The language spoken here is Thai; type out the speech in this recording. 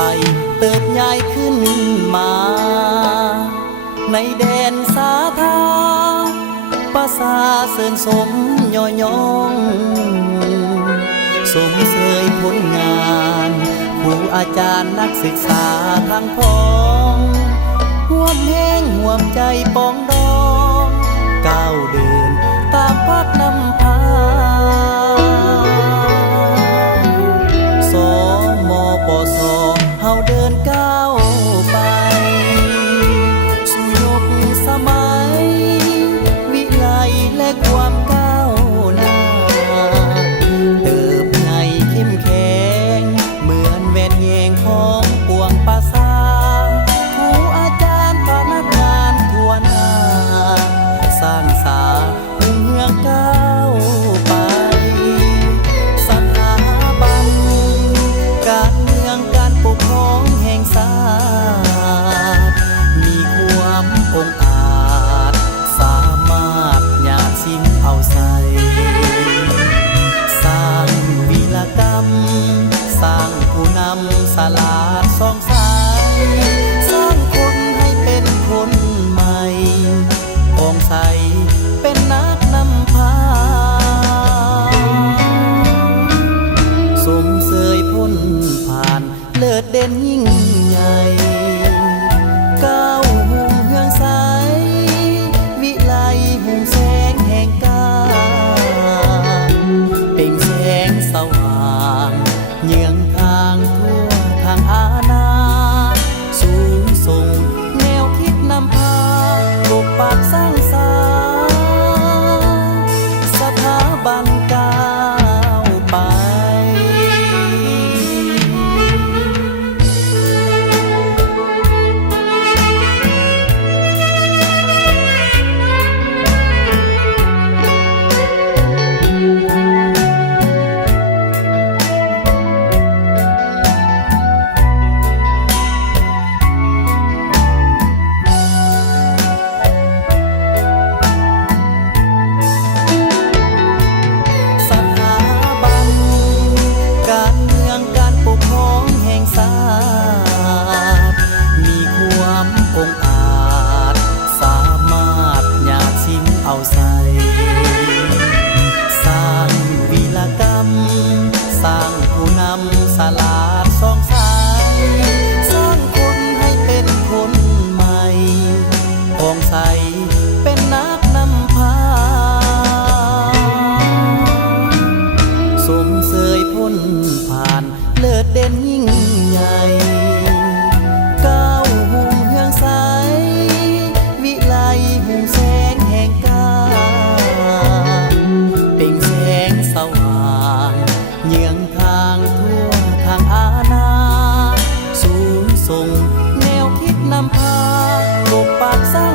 ไปเติบใหญ่ขึ้นมาในแดนสาธาภาษาเสริญสมย่อยองสมเสยผลงานครูอาจารย์นักศึกษาทั้งพ้องห่วมแห้งห่วมใจปองดองก้าวเดินตามพักนำพาสมปสเฮาเดินก้าวไปสู่ยุคสมัยวิไลและความก้าวหน้าเติบใหญ่เข้มแข็งเหมือนแวดแยงของปวงประสาครูอาจารย์พนักงานทั่วหน้าสร้างสารุ่งเรืองก้าวไปสถาบันการเมืองการปกครองแห่งชาติมีความองอาจสามารถหยาดสิ่งเอาใส่สร้างวีรกรรมสร้างผู้นำสลาดสองสายสร้างคนให้เป็นคนใหม่ปองใสเป็นนักนำพาสมเสยพ้นผ่านเลิศเด่นยิ่งใหญ่ก้าวหุ่งเฮืองใสวิไลหุ่งแสงแห่งกาเปล่งแสงสว่างเยืองทางทั่วทางอาณาสูงส่งแนวคิดนำพาปกปักสร้างสรรค์สถาบันก้าวไปเอาใส่สร้างวีรกรรมสร้างผู้นำสลาดสองสายสร้างคนให้เป็นคนใหม่ปองใสเป็นนักนำพาสมเสยพ้นผ่านเลิศเด่นยิ่งใหญ่ก้าวหุ่งเฮืองใสวิไลหุ่งแสงแห่งกาเปล่งแสงสว่างเยืองทางทั่วทางอาณาสูงส่งแนวคิดนำพาปกปักสร้าง